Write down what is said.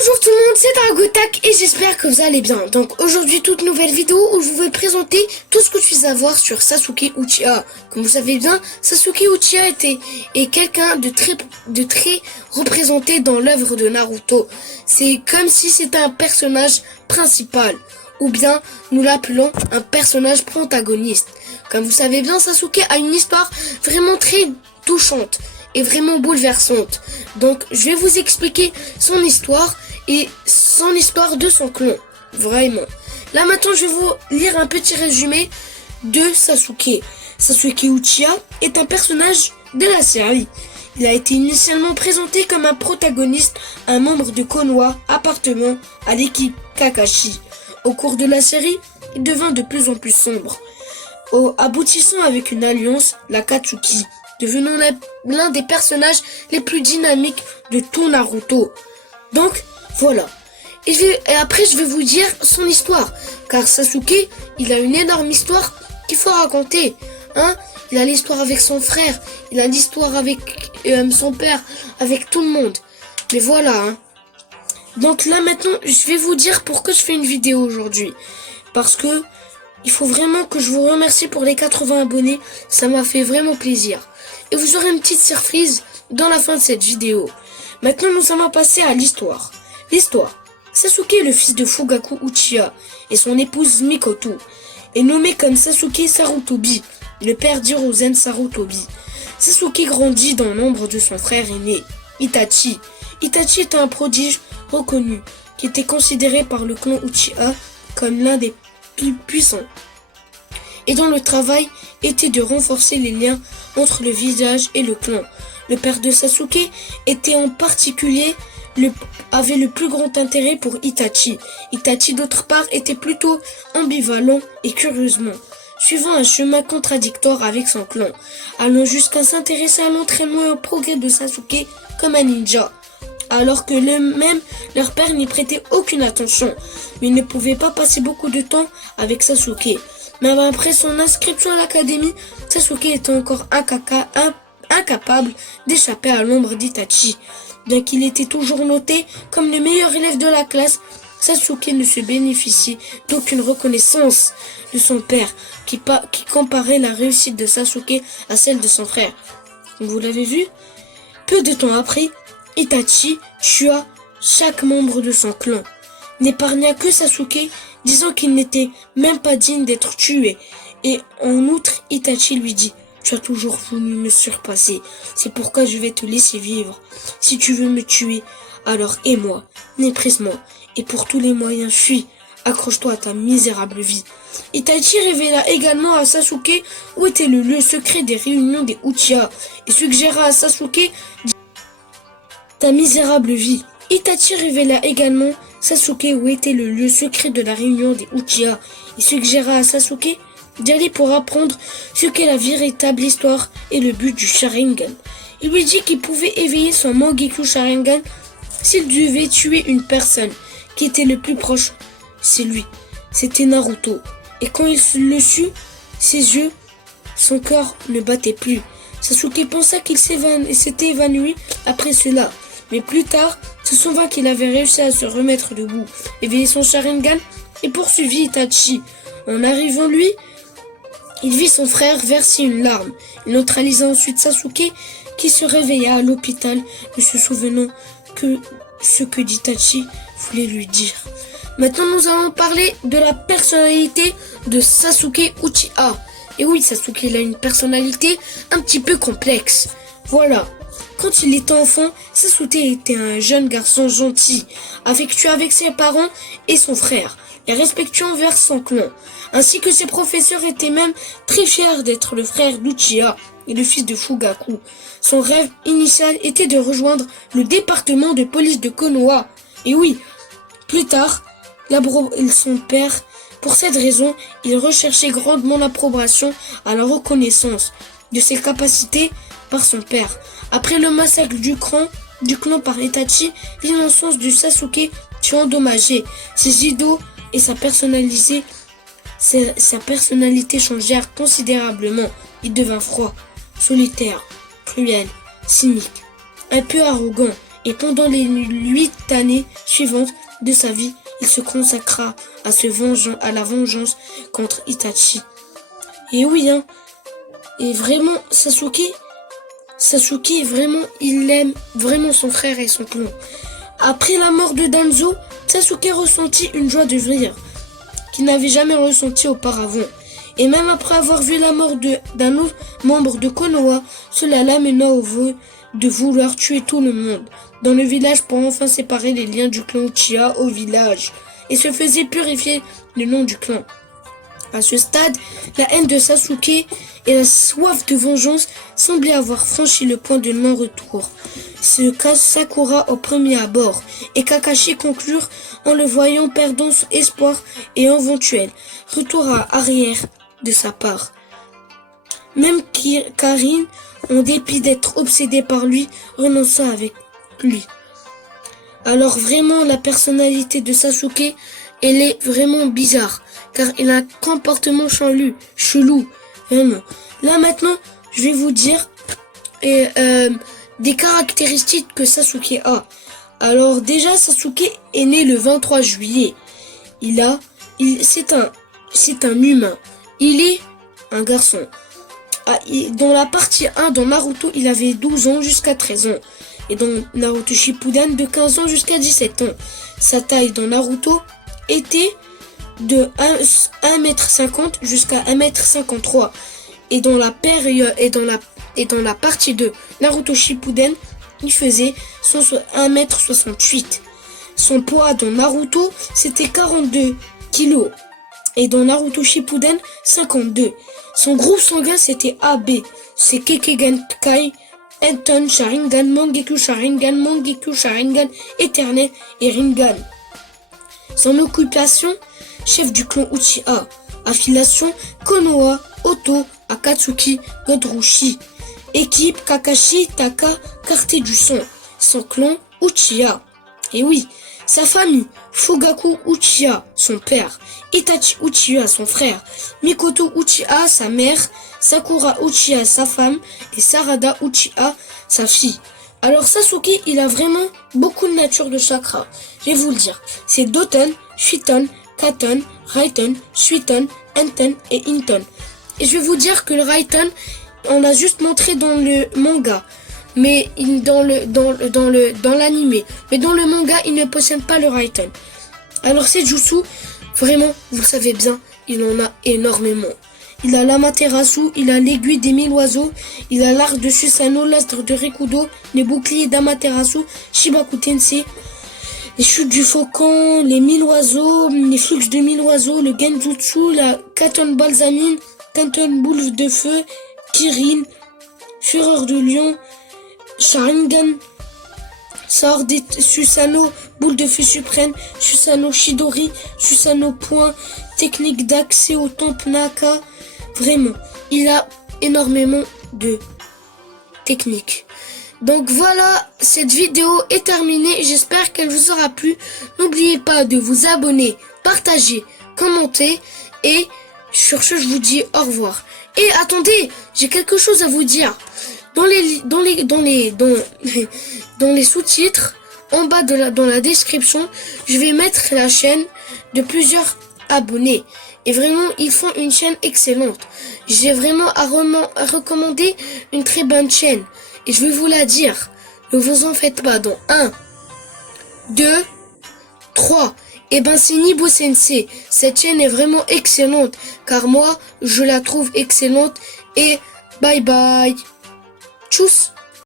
Bonjour tout le monde, c'est Dragotak et j'espère que vous allez bien. Donc aujourd'hui, toute nouvelle vidéo où je vais présenter tout ce que je suis à voir sur Sasuke Uchiha. Comme vous savez bien, Sasuke Uchiha est quelqu'un de très représenté dans l'œuvre de Naruto. C'est comme si c'était un personnage principal, ou bien nous l'appelons un personnage protagoniste. Comme vous savez bien, Sasuke a une histoire vraiment très touchante et vraiment bouleversante. Donc je vais vous expliquer son histoire et son histoire de son clone. Vraiment. Là maintenant je vais vous lire un petit résumé de Sasuke. Sasuke Uchiha est un personnage de la série. Il a été initialement présenté comme un protagoniste, un membre de Konoha appartenant à l'équipe Kakashi. Au cours de la série, il devint de plus en plus sombre, aboutissant avec une alliance, la Katsuki, devenant l'un des personnages les plus dynamiques de tout Naruto. Donc, voilà. Et après, je vais vous dire son histoire. Car Sasuke, il a une énorme histoire qu'il faut raconter. Il a l'histoire avec son frère, il a l'histoire avec son père, avec tout le monde. Mais voilà. Donc là, maintenant, je vais vous dire pourquoi je fais une vidéo aujourd'hui. Parce que il faut vraiment que je vous remercie pour les 80 abonnés. Ça m'a fait vraiment plaisir. Et vous aurez une petite surprise dans la fin de cette vidéo. Maintenant, nous allons passer à l'histoire. L'histoire. Sasuke, le fils de Fugaku Uchiha, et son épouse Mikoto, est nommé comme Sasuke Sarutobi, le père d'Hiruzen Sarutobi. Sasuke grandit dans l'ombre de son frère aîné, Itachi. Itachi est un prodige reconnu, qui était considéré par le clan Uchiha comme l'un des plus puissants, et dont le travail était de renforcer les liens entre le village et le clan. Le père de Sasuke était en particulier avait le plus grand intérêt pour Itachi. Itachi, d'autre part, était plutôt ambivalent et curieusement, suivant un chemin contradictoire avec son clan, allant jusqu'à s'intéresser à l'entraînement et au progrès de Sasuke comme un ninja, alors que leur père n'y prêtait aucune attention. Mais il ne pouvait pas passer beaucoup de temps avec Sasuke. Même après son inscription à l'académie, Sasuke était encore incapable d'échapper à l'ombre d'Itachi. Bien qu'il était toujours noté comme le meilleur élève de la classe, Sasuke ne se bénéficiait d'aucune reconnaissance de son père, qui comparait la réussite de Sasuke à celle de son frère. Vous l'avez vu? Peu de temps après, Itachi tua chaque membre de son clan, n'épargna que Sasuke, disant qu'il n'était même pas digne d'être tué. Et en outre, Itachi lui dit: tu as toujours voulu me surpasser, c'est pourquoi je vais te laisser vivre. Si tu veux me tuer, alors aie-moi, méprise-moi, et pour tous les moyens fuis, accroche-toi à ta misérable vie. Itachi révéla également à Sasuke où était le lieu secret des réunions des Uchiha, et suggéra à Sasuke ta misérable vie. Itachi révéla également Sasuke où était le lieu secret de la réunion des Uchiha, et suggéra à Sasuke d'y aller pour apprendre ce qu'est la véritable histoire et le but du Sharingan. Il lui dit qu'il pouvait éveiller son Mangekyou Sharingan s'il devait tuer une personne qui était le plus proche. C'est lui, c'était Naruto. Et quand il le sut, ses yeux, son cœur ne battait plus. Sasuke pensa qu'il s'était évanoui après cela. Mais plus tard, se souvint qu'il avait réussi à se remettre debout, éveiller son Sharingan et poursuivit Itachi. En arrivant lui, il vit son frère verser une larme. Il neutralisa ensuite Sasuke, qui se réveilla à l'hôpital, ne se souvenant que ce que Itachi voulait lui dire. Maintenant, nous allons parler de la personnalité de Sasuke Uchiha. Et oui, Sasuke il a une personnalité un petit peu complexe. Voilà. Quand il était enfant, Sasuke était un jeune garçon gentil, affectueux avec ses parents et son frère, et respectueux envers son clan, ainsi que ses professeurs étaient même très fiers d'être le frère d'Uchiha et le fils de Fugaku. Son rêve initial était de rejoindre le département de police de Konoha. Et oui, plus tard, son père, pour cette raison, il recherchait grandement l'approbation à la reconnaissance de ses capacités par son père. Après le massacre du clan par Itachi, l'innocence de Sasuke fut endommagée. Ses idées et sa personnalité changèrent considérablement. Il devint froid, solitaire, cruel, cynique, un peu arrogant Et pendant les 8 années suivantes de sa vie, il se consacra à la vengeance contre Itachi. Et oui, hein. Et vraiment, Sasuke, vraiment, il aime vraiment son frère et son clan. Après la mort de Danzo, Sasuke ressentit une joie de vivre qu'il n'avait jamais ressentie auparavant. Et même après avoir vu la mort d'un autre membre de Konoha, cela l'amena au vœu de vouloir tuer tout le monde dans le village pour enfin séparer les liens du clan Uchiha au village et se faisait purifier le nom du clan. À ce stade, la haine de Sasuke et la soif de vengeance semblaient avoir franchi le point de non-retour. Ce cas Sakura au premier abord et Kakashi conclurent en le voyant perdant espoir et éventuel retour à arrière de sa part. Même Karin, en dépit d'être obsédée par lui, renonça avec lui. Alors vraiment, la personnalité de Sasuke, elle est vraiment bizarre, car il a un comportement chelou, vraiment. Là maintenant, je vais vous dire des caractéristiques que Sasuke a. Alors déjà, Sasuke est né le 23 juillet. C'est un humain. Il est un garçon. Dans la partie 1, dans Naruto, il avait 12 ans jusqu'à 13 ans. Et dans Naruto Shippuden, de 15 ans jusqu'à 17 ans. Sa taille dans Naruto était de 1m50 jusqu'à 1m53. Et dans la période, et dans la partie 2, Naruto Shippuden, il faisait 1m68. Son poids dans Naruto, c'était 42 kg. Et dans Naruto Shippuden, 52. Son groupe sanguin, c'était AB. C'est Kekkei Enton Sharingan, Mangekyou Sharingan, Éternel et Rinnegan. Son occupation, chef du clan Uchiha. Affiliation, Konoha, Oto, Akatsuki, Godrushi. Équipe, Kakashi, Taka, quartier du son. Son clan, Uchiha. Et oui, sa famille, Fugaku Uchiha, son père, Itachi Uchiha, son frère, Mikoto Uchiha, sa mère, Sakura Uchiha, sa femme, et Sarada Uchiha, sa fille. Alors Sasuke, il a vraiment beaucoup de nature de chakra. Je vais vous le dire. C'est Doton, Shuton, Katon, Raiten, Suiton, Enten et Inton. Et je vais vous dire que le Raiten, on l'a juste montré dans le manga. Mais dans l'anime. Mais dans le manga, il ne possède pas le Raiten. Alors ces jutsu, vraiment, vous savez bien, il en a énormément. Il a l'Amaterasu, il a l'aiguille des 1000 oiseaux, il a l'arc de Susanoo, l'astre de Rikudo, les boucliers d'Amaterasu, Shibaku Tensei, les chutes du faucon, les 1000 oiseaux, les flux de 1000 oiseaux, le Genjutsu, la Katon Balsamine, Katon Boule de Feu, Kirin, Fureur de Lion, Sharingan, sort des Susanoo, boule de feu suprême, Susanoo Chidori, Susanoo point, technique d'accès au temple Naka. Vraiment, il a énormément de techniques. Donc voilà, cette vidéo est terminée. J'espère qu'elle vous aura plu. N'oubliez pas de vous abonner, partager, commenter. Et sur ce, je vous dis au revoir. Et attendez, j'ai quelque chose à vous dire. Dans les sous-titres, en bas dans la description, je vais mettre la chaîne de plusieurs abonnés. Et vraiment, ils font une chaîne excellente. J'ai vraiment à recommander une très bonne chaîne. Et je vais vous la dire. Ne vous en faites pas. Dans 1, 2, 3. Et ben c'est Nibo Sensei. Cette chaîne est vraiment excellente. Car moi, je la trouve excellente. Et bye bye. Tchuss.